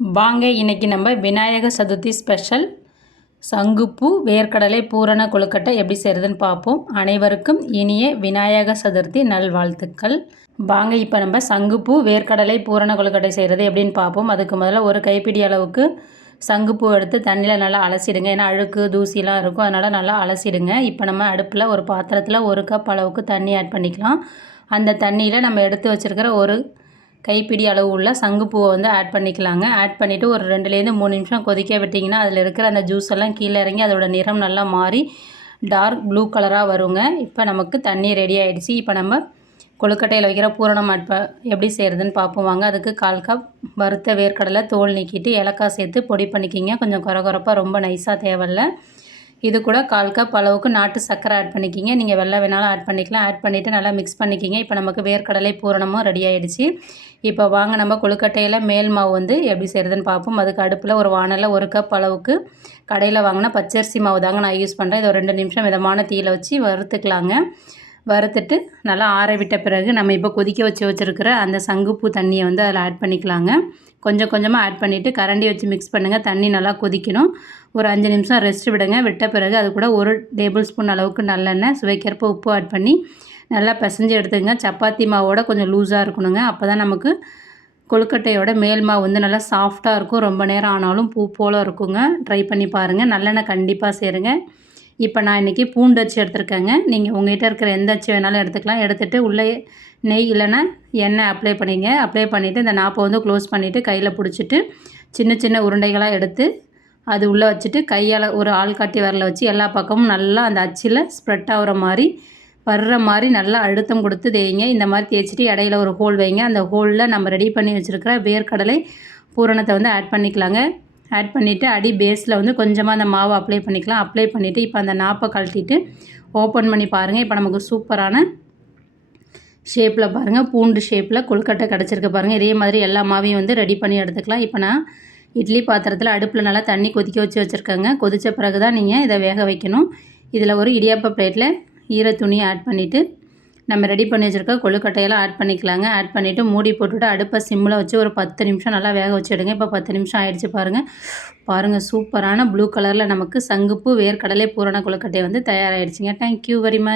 வாங்க இன்னைக்கு நம்ம விநாயகர் சதுர்த்தி ஸ்பெஷல் சங்குப்பூ வேர்க்கடலை பூரண கொழுக்கட்டை எப்படி செய்கிறதுன்னு பார்ப்போம். அனைவருக்கும் இனிய விநாயகர் சதுர்த்தி நல்வாழ்த்துக்கள். வாங்க இப்போ நம்ம சங்குப்பூ வேர்க்கடலை பூரண கொழுக்கட்டை செய்கிறது எப்படின்னு பார்ப்போம். அதுக்கு முதல்ல ஒரு கைப்பிடி அளவுக்கு சங்குப்பூ எடுத்து தண்ணியில் நல்லா அலசிடுங்க. ஏன்னா அழுக்கு தூசிலாம் இருக்கும். அதனால் நல்லா அலசிடுங்க. இப்போ நம்ம அடுப்பில் ஒரு பாத்திரத்தில் ஒரு கப் அளவுக்கு தண்ணி ஆட் பண்ணிக்கலாம். அந்த தண்ணியில் நம்ம எடுத்து வச்சுருக்கிற ஒரு கைப்பிடி அளவு உள்ள சங்குப்பூவை வந்து ஆட் பண்ணிக்கலாங்க. ஆட் பண்ணிவிட்டு ஒரு ரெண்டுலேருந்து மூணு நிமிஷம் கொதிக்க விட்டிங்கன்னா அதில் இருக்கிற அந்த ஜூஸ் எல்லாம் கீழே இறங்கி அதோட நிறம் நல்லா மாறி டார்க் ப்ளூ கலராக வருங்க. இப்போ நமக்கு தண்ணி ரெடி ஆகிடுச்சு இப்போ நம்ம கொழுக்கட்டையில் வைக்கிற பூரணம் அட்ப எப்படி செய்கிறதுன்னு பார்ப்போம். வாங்க அதுக்கு கால் கப் வறுத்த வேர்க்கடலை தோல் நீக்கிட்டு ஏலக்காய் சேர்த்து பொடி பண்ணிக்கிங்க. கொஞ்சம் குறை குறைப்பாக ரொம்ப நைஸாக தேவையில்லை. இது கூட கால் கப் அளவுக்கு நாட்டு சர்க்கரை ஆட் பண்ணிக்கிங்க. நீங்கள் வெள்ளம் வேணாலும் ஆட் பண்ணிக்கலாம். ஆட் பண்ணிவிட்டு நல்லா மிக்ஸ் பண்ணிக்கிங்க. இப்போ நமக்கு வேர்க்கடலை பூரணமும் ரெடி ஆகிடுச்சு இப்போ வாங்க நம்ம கொழுக்கட்டையில் மேல் மாவு வந்து எப்படி செய்கிறதுன்னு பார்ப்போம். அதுக்கு அடுப்பில் ஒரு வானலில் ஒரு கப் அளவுக்கு கடையில் வாங்கினா பச்சரிசி மாவு தாங்க நான் யூஸ் பண்ணுறேன் இதை ஒரு ரெண்டு நிமிஷம் மிதமான தீயில் வச்சு வறுத்துக்கலாங்க. வறுத்துட்டு நல்லா ஆற விட்ட பிறகு நம்ம இப்போ கொதிக்க வச்சு வச்சுருக்கிற அந்த சங்குப்பூ தண்ணியை வந்து அதில் ஆட் பண்ணிக்கலாங்க. கொஞ்சம் கொஞ்சமாக ஆட் பண்ணிவிட்டு கரண்டி வச்சு மிக்ஸ் பண்ணுங்கள் தண்ணி நல்லா கொதிக்கணும். ஒரு அஞ்சு நிமிஷம் ரெஸ்ட் விடுங்க. விட்ட பிறகு அது கூட ஒரு டேபிள் ஸ்பூன் அளவுக்கு நல்லெண்ணெய் சுவைக்கிறப்ப உப்பு ஆட் பண்ணி நல்லா பிசைஞ்சு எடுத்துங்க சப்பாத்தி மாவோட கொஞ்சம் லூஸாக இருக்கணுங்க. அப்போ தான் நமக்கு கொழுக்கட்டையோட மேல் மாவு வந்து நல்லா சாஃப்டாக இருக்கும். ரொம்ப நேரம் ஆனாலும் பூ போல் இருக்குங்க. ட்ரை பண்ணி பாருங்கள் நல்லெண்ணெய் கண்டிப்பாக சேருங்க. இப்போ நான் இன்றைக்கி பூண்டு அச்சு எடுத்துருக்கேங்க. நீங்கள் உங்கள்கிட்ட இருக்கிற எந்த அச்சு வேணாலும் எடுத்துக்கலாம். எடுத்துகிட்டு உள்ளே நெய் இல்லைன்னா எண்ணெய் அப்ளை பண்ணிங்க. அப்ளை பண்ணிவிட்டு இந்த நாப்பை வந்து க்ளோஸ் பண்ணிவிட்டு கையில் பிடிச்சிட்டு சின்ன சின்ன உருண்டைகளாக எடுத்து அது உள்ளே வச்சுட்டு கையால் ஒரு ஆள் காட்டி வரல வச்சு எல்லா பக்கமும் நல்லா அந்த அச்சில் ஸ்ப்ரெட் ஆகிற மாதிரி வர்ற மாதிரி நல்லா அழுத்தம் கொடுத்து தேய்ங்க. இந்த மாதிரி தேய்ச்சிட்டு இடையில ஒரு ஹோல் வைங்க. அந்த ஹோலில் நம்ம ரெடி பண்ணி வச்சுருக்கிற வேர்க்கடலை பூரணத்தை வந்து ஆட் பண்ணிக்கலாங்க. ஆட் பண்ணிவிட்டு அடி பேஸில் வந்து கொஞ்சமாக அந்த மாவை அப்ளை பண்ணிக்கலாம். அப்ளை பண்ணிவிட்டு இப்போ அந்த நாப்பை கழட்டிட்டு ஓப்பன் பண்ணி பாருங்கள் இப்போ நமக்கு சூப்பரான ஷேப்பில் பாருங்கள் பூண்டு ஷேப்பில் கொழுக்கட்டை கிடச்சிருக்கு பாருங்கள் இதே மாதிரி எல்லா மாவையும் வந்து ரெடி பண்ணி எடுத்துக்கலாம். இப்போ நான் இட்லி பாத்திரத்தில் அடுப்பில் நல்லா தண்ணி கொதிக்க வச்சு வச்சுருக்கேங்க. கொதித்த பிறகு தான் நீங்கள் இதை வேக வைக்கணும். இதில் ஒரு இடியாப்ப பிளேட்டில் ஈர துணி ஆட் பண்ணிவிட்டு நம்ம ரெடி பண்ணி வச்சுருக்க கொழுக்கட்டையெல்லாம் ஆட் பண்ணிக்கலாங்க. ஆட் பண்ணிவிட்டு மூடி போட்டுவிட்டு அடுப்பை சிம்மில் வச்சு ஒரு பத்து நிமிஷம் நல்லா வேக வச்சுடுங்க. இப்போ பத்து நிமிஷம் ஆயிடுச்சு பாருங்கள் பாருங்கள் சூப்பரான ப்ளூ கலரில் நமக்கு சங்குப்பூ வேர்க்கடலை பூரண கொழுக்கட்டை வந்து தயாராகிடுச்சிங்க தேங்க்யூ வெரி மச்